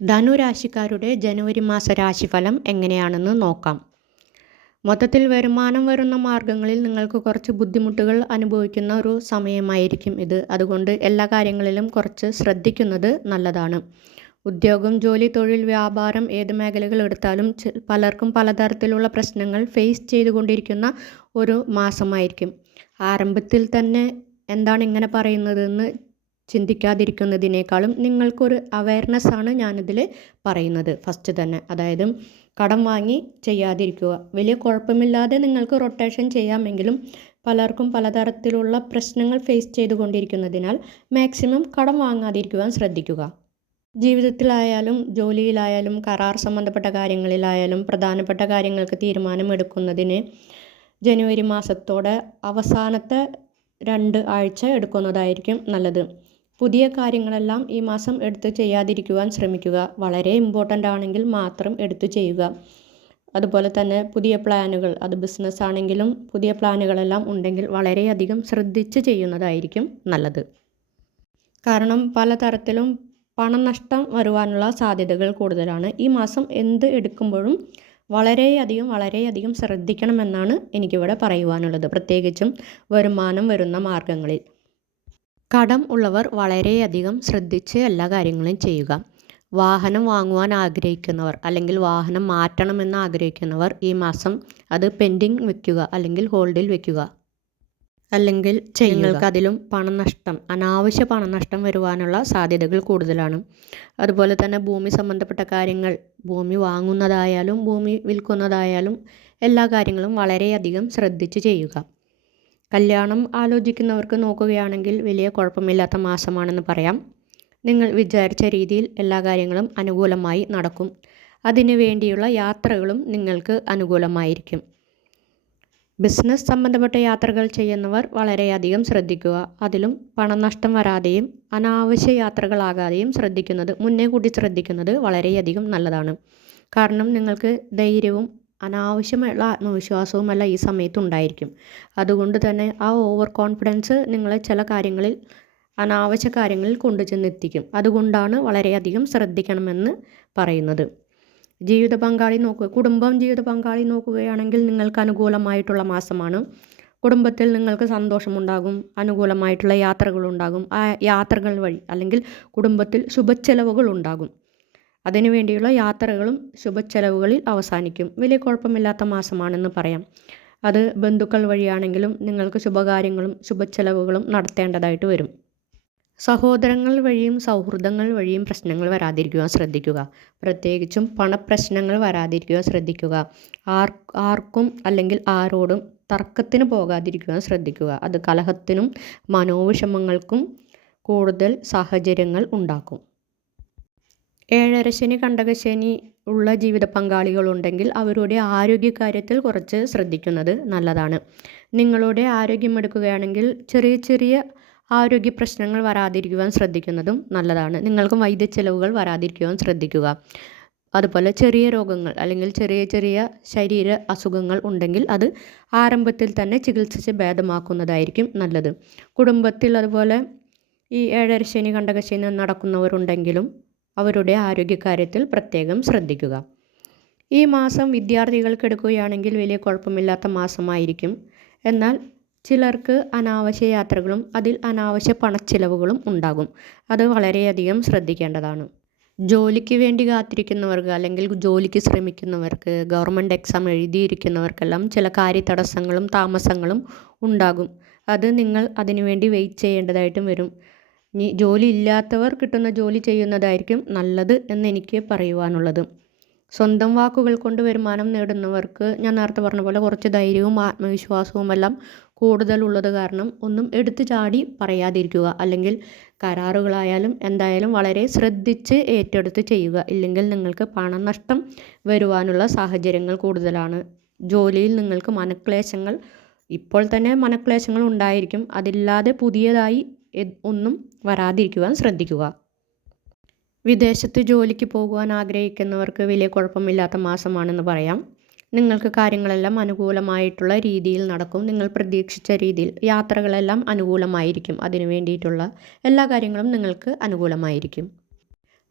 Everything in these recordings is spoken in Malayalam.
ധനുരാശിക്കാരുടെ ജനുവരി മാസ രാശിഫലം എങ്ങനെയാണെന്ന് നോക്കാം. മൊത്തത്തിൽ വരുമാനം വരുന്ന മാർഗങ്ങളിൽ നിങ്ങൾക്ക് കുറച്ച് ബുദ്ധിമുട്ടുകൾ അനുഭവിക്കുന്ന ഒരു സമയമായിരിക്കും ഇത്. അതുകൊണ്ട് എല്ലാ കാര്യങ്ങളിലും കുറച്ച് ശ്രദ്ധിക്കുന്നത് നല്ലതാണ്. ഉദ്യോഗം ജോലി തൊഴിൽ വ്യാപാരം ഏത് മേഖലകൾ എടുത്താലും പലർക്കും പലതരത്തിലുള്ള പ്രശ്നങ്ങൾ ഫേസ് ചെയ്തുകൊണ്ടിരിക്കുന്ന ഒരു മാസമായിരിക്കും. ആരംഭത്തിൽ തന്നെ എന്താണ് ഇങ്ങനെ പറയുന്നതെന്ന് ചിന്തിക്കാതിരിക്കുന്നതിനേക്കാളും നിങ്ങൾക്കൊരു അവയർനെസ് ആണ് ഞാനിതിൽ പറയുന്നത്. ഫസ്റ്റ് തന്നെ. അതായത് കടം വാങ്ങി ചെയ്യാതിരിക്കുക. വലിയ കുഴപ്പമില്ലാതെ നിങ്ങൾക്ക് റൊട്ടേഷൻ ചെയ്യാമെങ്കിലും പലർക്കും പലതരത്തിലുള്ള പ്രശ്നങ്ങൾ ഫേസ് ചെയ്തുകൊണ്ടിരിക്കുന്നതിനാൽ മാക്സിമം കടം വാങ്ങാതിരിക്കുവാൻ ശ്രദ്ധിക്കുക. ജീവിതത്തിലായാലും ജോലിയിലായാലും കരാർ സംബന്ധപ്പെട്ട കാര്യങ്ങളിലായാലും പ്രധാനപ്പെട്ട കാര്യങ്ങൾക്ക് തീരുമാനമെടുക്കുന്നതിന് ജനുവരി മാസത്തോടെ അവസാനത്തെ രണ്ട് ആഴ്ച എടുക്കുന്നതായിരിക്കും നല്ലത്. പുതിയ കാര്യങ്ങളെല്ലാം ഈ മാസം എടുത്ത് ചെയ്യാതിരിക്കുവാൻ ശ്രമിക്കുക. വളരെ ഇമ്പോർട്ടന്റ് ആണെങ്കിൽ മാത്രം എടുത്ത് ചെയ്യുക. അതുപോലെ തന്നെ പുതിയ പ്ലാനുകൾ അത് ബിസിനസ് ആണെങ്കിലും പുതിയ പ്ലാനുകളെല്ലാം ഉണ്ടെങ്കിൽ വളരെയധികം ശ്രദ്ധിച്ച് ചെയ്യുന്നതായിരിക്കും നല്ലത്. കാരണം പലതരത്തിലും പണനഷ്ടം വരുവാനുള്ള സാധ്യതകൾ കൂടുതലാണ്. ഈ മാസം എന്ത് എടുക്കുമ്പോഴും വളരെയധികം വളരെയധികം ശ്രദ്ധിക്കണമെന്നാണ് എനിക്കിവിടെ പറയുവാനുള്ളത്. പ്രത്യേകിച്ചും വരുമാനം വരുന്ന മാർഗങ്ങളിൽ. കടം ഉള്ളവർ വളരെയധികം ശ്രദ്ധിച്ച് എല്ലാ കാര്യങ്ങളും ചെയ്യുക. വാഹനം വാങ്ങുവാൻ ആഗ്രഹിക്കുന്നവർ അല്ലെങ്കിൽ വാഹനം മാറ്റണമെന്ന് ആഗ്രഹിക്കുന്നവർ ഈ മാസം അത് പെൻഡിങ് വെക്കുക അല്ലെങ്കിൽ ഹോൾഡിൽ വെക്കുക. അല്ലെങ്കിൽ നിങ്ങൾക്ക് അതിലും പണനഷ്ടം അനാവശ്യ പണനഷ്ടം വരുവാനുള്ള സാധ്യതകൾ കൂടുതലാണ്. അതുപോലെ തന്നെ ഭൂമി സംബന്ധപ്പെട്ട കാര്യങ്ങൾ ഭൂമി വാങ്ങുന്നതായാലും ഭൂമി വിൽക്കുന്നതായാലും എല്ലാ കാര്യങ്ങളും വളരെയധികം ശ്രദ്ധിച്ച് ചെയ്യുക. കല്യാണം ആലോചിക്കുന്നവർക്ക് നോക്കുകയാണെങ്കിൽ വലിയ കുഴപ്പമില്ലാത്ത മാസമാണെന്ന് പറയാം. നിങ്ങൾ വിചാരിച്ച രീതിയിൽ എല്ലാ കാര്യങ്ങളും അനുകൂലമായി നടക്കും. അതിനു വേണ്ടിയുള്ള യാത്രകളും നിങ്ങൾക്ക് അനുകൂലമായിരിക്കും. ബിസിനസ് സംബന്ധപ്പെട്ട യാത്രകൾ ചെയ്യുന്നവർ വളരെയധികം ശ്രദ്ധിക്കുക. അതിലും പണനഷ്ടം വരാതെയും അനാവശ്യ യാത്രകളാകാതെയും ശ്രദ്ധിക്കുന്നത് മുന്നേ കൂടി ശ്രദ്ധിക്കുന്നത് വളരെയധികം നല്ലതാണ്. കാരണം നിങ്ങൾക്ക് ധൈര്യവും അനാവശ്യമുള്ള ആത്മവിശ്വാസവുമല്ല ഈ സമയത്ത് ഉണ്ടായിരിക്കും അതുകൊണ്ട് തന്നെ ആ ഓവർ കോൺഫിഡൻസ് നിങ്ങളെ ചില കാര്യങ്ങളിൽ അനാവശ്യ കാര്യങ്ങളിൽ കൊണ്ടുചെന്നെത്തിക്കും. അതുകൊണ്ടാണ് വളരെയധികം ശ്രദ്ധിക്കണമെന്ന് പറയുന്നത്. ജീവിത പങ്കാളി നോക്കുക കുടുംബം ജീവിത പങ്കാളി നോക്കുകയാണെങ്കിൽ നിങ്ങൾക്ക് അനുകൂലമായിട്ടുള്ള മാസമാണ്. കുടുംബത്തിൽ നിങ്ങൾക്ക് സന്തോഷമുണ്ടാകും അനുകൂലമായിട്ടുള്ള യാത്രകളുണ്ടാകും. ആ യാത്രകൾ വഴി അല്ലെങ്കിൽ കുടുംബത്തിൽ ശുഭച്ചെലവുകൾ ഉണ്ടാകും അതിനു വേണ്ടിയുള്ള യാത്രകളും ശുഭച്ചെലവുകളിൽ അവസാനിക്കും. വലിയ കുഴപ്പമില്ലാത്ത മാസമാണെന്ന് പറയാം. അത് ബന്ധുക്കൾ വഴിയാണെങ്കിലും നിങ്ങൾക്ക് ശുഭകാര്യങ്ങളും ശുഭച്ചെലവുകളും നടത്തേണ്ടതായിട്ട് വരും. സഹോദരങ്ങൾ വഴിയും സൗഹൃദങ്ങൾ വഴിയും പ്രശ്നങ്ങൾ വരാതിരിക്കുവാൻ ശ്രദ്ധിക്കുക. പ്രത്യേകിച്ചും പണപ്രശ്നങ്ങൾ വരാതിരിക്കുവാൻ ശ്രദ്ധിക്കുക. ആർ ആർക്കും അല്ലെങ്കിൽ ആരോടും തർക്കത്തിന് പോകാതിരിക്കുവാൻ ശ്രദ്ധിക്കുക. അത് കലഹത്തിനും മനോവിഷമങ്ങൾക്കും കൂടുതൽ സാഹചര്യങ്ങൾ ഉണ്ടാക്കും. ഏഴരശനി കണ്ടകശനി ഉള്ള ജീവിത പങ്കാളികളുണ്ടെങ്കിൽ അവരുടെ ആരോഗ്യകാര്യത്തിൽ കുറച്ച് ശ്രദ്ധിക്കുന്നത് നല്ലതാണ്. നിങ്ങളുടെ ആരോഗ്യം എടുക്കുകയാണെങ്കിൽ ചെറിയ ചെറിയ ആരോഗ്യ പ്രശ്നങ്ങൾ വരാതിരിക്കുവാൻ ശ്രദ്ധിക്കുന്നതും നല്ലതാണ്. നിങ്ങൾക്ക് വൈദ്യ ചെലവുകൾ വരാതിരിക്കുവാൻ ശ്രദ്ധിക്കുക. അതുപോലെ ചെറിയ രോഗങ്ങൾ അല്ലെങ്കിൽ ചെറിയ ചെറിയ ശരീര അസുഖങ്ങൾ ഉണ്ടെങ്കിൽ അത് ആരംഭത്തിൽ തന്നെ ചികിത്സിച്ച് ഭേദമാക്കുന്നതായിരിക്കും നല്ലത്. കുടുംബത്തിൽ അതുപോലെ ഈ ഏഴരശനി കണ്ടകശനി നടക്കുന്നവരുണ്ടെങ്കിലും അവരുടെ ആരോഗ്യകാര്യത്തിൽ പ്രത്യേകം ശ്രദ്ധിക്കുക. ഈ മാസം വിദ്യാർത്ഥികൾക്ക് എടുക്കുകയാണെങ്കിൽ വലിയ കുഴപ്പമില്ലാത്ത മാസമായിരിക്കും. എന്നാൽ ചിലർക്ക് അനാവശ്യ യാത്രകളും അതിൽ അനാവശ്യ പണച്ചിലവുകളും ഉണ്ടാകും. അത് വളരെയധികം ശ്രദ്ധിക്കേണ്ടതാണ്. ജോലിക്ക് വേണ്ടി കാത്തിരിക്കുന്നവർക്ക് അല്ലെങ്കിൽ ജോലിക്ക് ശ്രമിക്കുന്നവർക്ക് ഗവൺമെന്റ് എക്സാം എഴുതിയിരിക്കുന്നവർക്കെല്ലാം ചില കാര്യതടസ്സങ്ങളും താമസങ്ങളും ഉണ്ടാകും. അത് നിങ്ങൾ അതിനുവേണ്ടി വെയിറ്റ് ചെയ്യേണ്ടതായിട്ടും വരും. ഇനി ജോലി ഇല്ലാത്തവർ കിട്ടുന്ന ജോലി ചെയ്യുന്നതായിരിക്കും നല്ലത് എന്ന് എനിക്ക് പറയുവാനുള്ളത്. സ്വന്തം വാക്കുകൾ കൊണ്ട് വരുമാനം നേടുന്നവർക്ക് ഞാൻ നേരത്തെ പറഞ്ഞ പോലെ കുറച്ച് ധൈര്യവും ആത്മവിശ്വാസവും എല്ലാം കൂടുതലുള്ളത് കാരണം ഒന്നും എടുത്തു ചാടി പറയാതിരിക്കുക. അല്ലെങ്കിൽ കരാറുകളായാലും എന്തായാലും വളരെ ശ്രദ്ധിച്ച് ഏറ്റെടുത്ത് ചെയ്യുക. ഇല്ലെങ്കിൽ നിങ്ങൾക്ക് പണനഷ്ടം വരുവാനുള്ള സാഹചര്യങ്ങൾ കൂടുതലാണ്. ജോലിയിൽ നിങ്ങൾക്ക് മനക്ലേശങ്ങൾ ഇപ്പോൾ തന്നെ മനക്ലേശങ്ങൾ ഉണ്ടായിരിക്കും. അതില്ലാതെ പുതിയതായി ഒന്നും വരാതിരിക്കുവാൻ ശ്രദ്ധിക്കുക. വിദേശത്ത് ജോലിക്ക് പോകുവാൻ ആഗ്രഹിക്കുന്നവർക്ക് വലിയ കുഴപ്പമില്ലാത്ത മാസമാണെന്ന് പറയാം. നിങ്ങൾക്ക് കാര്യങ്ങളെല്ലാം അനുകൂലമായിട്ടുള്ള രീതിയിൽ നടക്കും. നിങ്ങൾ പ്രതീക്ഷിച്ച രീതിയിൽ യാത്രകളെല്ലാം അനുകൂലമായിരിക്കും. അതിനു വേണ്ടിയിട്ടുള്ള എല്ലാ കാര്യങ്ങളും നിങ്ങൾക്ക് അനുകൂലമായിരിക്കും.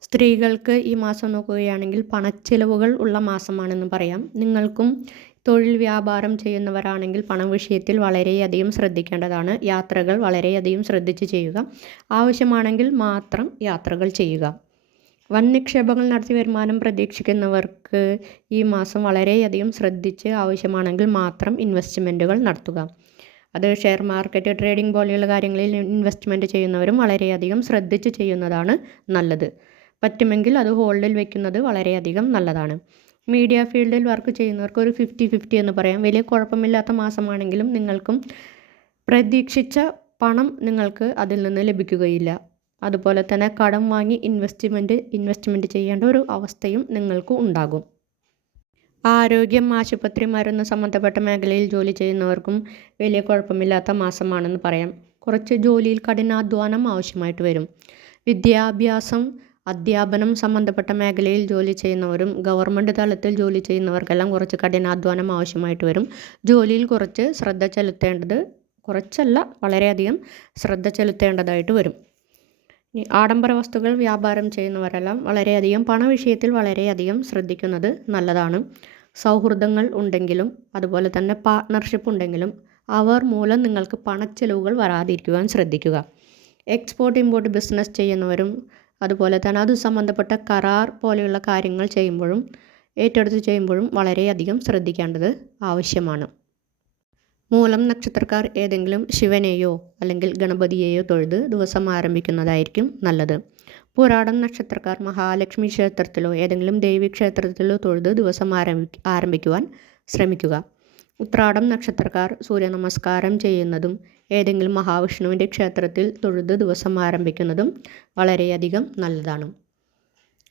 സ്ത്രീകൾക്ക് ഈ മാസം നോക്കുകയാണെങ്കിൽ പണച്ചെലവുകൾ ഉള്ള മാസമാണെന്ന് പറയാം. നിങ്ങൾക്കും തൊഴിൽ വ്യാപാരം ചെയ്യുന്നവരാണെങ്കിൽ പണം വിഷയത്തിൽ വളരെയധികം ശ്രദ്ധിക്കേണ്ടതാണ്. യാത്രകൾ വളരെയധികം ശ്രദ്ധിച്ച് ചെയ്യുക. ആവശ്യമാണെങ്കിൽ മാത്രം യാത്രകൾ ചെയ്യുക. വൻ നിക്ഷേപങ്ങൾ നടത്തി വരുമാനം പ്രതീക്ഷിക്കുന്നവർക്ക് ഈ മാസം വളരെയധികം ശ്രദ്ധിച്ച് ആവശ്യമാണെങ്കിൽ മാത്രം ഇൻവെസ്റ്റ്മെന്റുകൾ നടത്തുക. അത് ഷെയർ മാർക്കറ്റ് ട്രേഡിംഗ് പോലെയുള്ള കാര്യങ്ങളിൽ ഇൻവെസ്റ്റ്മെന്റ് ചെയ്യുന്നവരും വളരെയധികം ശ്രദ്ധിച്ച് ചെയ്യുന്നതാണ് നല്ലത്. പറ്റുമെങ്കിൽ അത് ഹോൾഡിൽ വെക്കുന്നത് വളരെയധികം നല്ലതാണ്. മീഡിയ ഫീൽഡിൽ വർക്ക് ചെയ്യുന്നവർക്ക് ഒരു ഫിഫ്റ്റി ഫിഫ്റ്റി എന്ന് പറയാം. വലിയ കുഴപ്പമില്ലാത്ത മാസമാണെങ്കിലും നിങ്ങൾക്കും പ്രതീക്ഷിച്ച പണം നിങ്ങൾക്ക് അതിൽ നിന്ന് ലഭിക്കുകയില്ല. അതുപോലെ തന്നെ കടം വാങ്ങി ഇൻവെസ്റ്റ്മെന്റ് ഇൻവെസ്റ്റ്മെന്റ് ചെയ്യേണ്ട ഒരു അവസ്ഥയും നിങ്ങൾക്ക് ഉണ്ടാകും. ആരോഗ്യം ആശുപത്രി മരുന്ന് സംബന്ധപ്പെട്ട മേഖലയിൽ ജോലി ചെയ്യുന്നവർക്കും വലിയ കുഴപ്പമില്ലാത്ത മാസമാണെന്ന് പറയാം. കുറച്ച് ജോലിയിൽ കഠിനാധ്വാനം ആവശ്യമായിട്ട് വരും. വിദ്യാഭ്യാസം അധ്യാപനം സംബന്ധപ്പെട്ട മേഖലയിൽ ജോലി ചെയ്യുന്നവരും ഗവൺമെന്റ് തലത്തിൽ ജോലി ചെയ്യുന്നവർക്കെല്ലാം കുറച്ച് കഠിനാധ്വാനം ആവശ്യമായിട്ട് വരും. ജോലിയിൽ കുറച്ച് ശ്രദ്ധ ചെലുത്തേണ്ടത് കുറച്ചല്ല വളരെയധികം ശ്രദ്ധ ചെലുത്തേണ്ടതായിട്ട് വരും. ഇനി ആഡംബര വസ്തുക്കൾ വ്യാപാരം ചെയ്യുന്നവരെല്ലാം വളരെയധികം പണവിഷയത്തിൽ വളരെയധികം ശ്രദ്ധിക്കുന്നത് നല്ലതാണ്. സൗഹൃദങ്ങൾ ഉണ്ടെങ്കിലും അതുപോലെ തന്നെ പാർട്ട്ണർഷിപ്പ് ഉണ്ടെങ്കിലും അവർ മൂലം നിങ്ങൾക്ക് പണച്ചെലവുകൾ വരാതിരിക്കുവാൻ ശ്രദ്ധിക്കുക. എക്സ്പോർട്ട് ഇമ്പോർട്ട് ബിസിനസ് ചെയ്യുന്നവരും അതുപോലെ തന്നെ അത് സംബന്ധപ്പെട്ട കരാർ പോലെയുള്ള കാര്യങ്ങൾ ചെയ്യുമ്പോഴും ഏറ്റെടുത്ത് ചെയ്യുമ്പോഴും വളരെയധികം ശ്രദ്ധിക്കേണ്ടത് ആവശ്യമാണ്. മൂലം നക്ഷത്രക്കാർ ഏതെങ്കിലും ശിവനെയോ അല്ലെങ്കിൽ ഗണപതിയെയോ തൊഴുത് ദിവസം ആരംഭിക്കുന്നതായിരിക്കും നല്ലത്. പുരാടം നക്ഷത്രക്കാർ മഹാലക്ഷ്മി ക്ഷേത്രത്തിലോ ഏതെങ്കിലും ദേവീക്ഷേത്രത്തിലോ തൊഴുത് ദിവസം ആരംഭി ആരംഭിക്കുവാൻ ശ്രമിക്കുക. ഉത്രാടം നക്ഷത്രക്കാർ സൂര്യ നമസ്കാരം ചെയ്യുന്നതും ഏതെങ്കിലും മഹാവിഷ്ണുവിന്റെ ക്ഷേത്രത്തിൽ തൊഴുത് ദിവസം ആരംഭിക്കുന്നതും വളരെയധികം നല്ലതാണ്.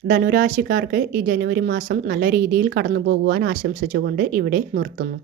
ധനുരാശിക്കാർക്ക് ഈ ജനുവരി മാസം നല്ല രീതിയിൽ കടന്നു പോകുവാൻ ആശംസിച്ചുകൊണ്ട് ഇവിടെ നിർത്തുന്നു.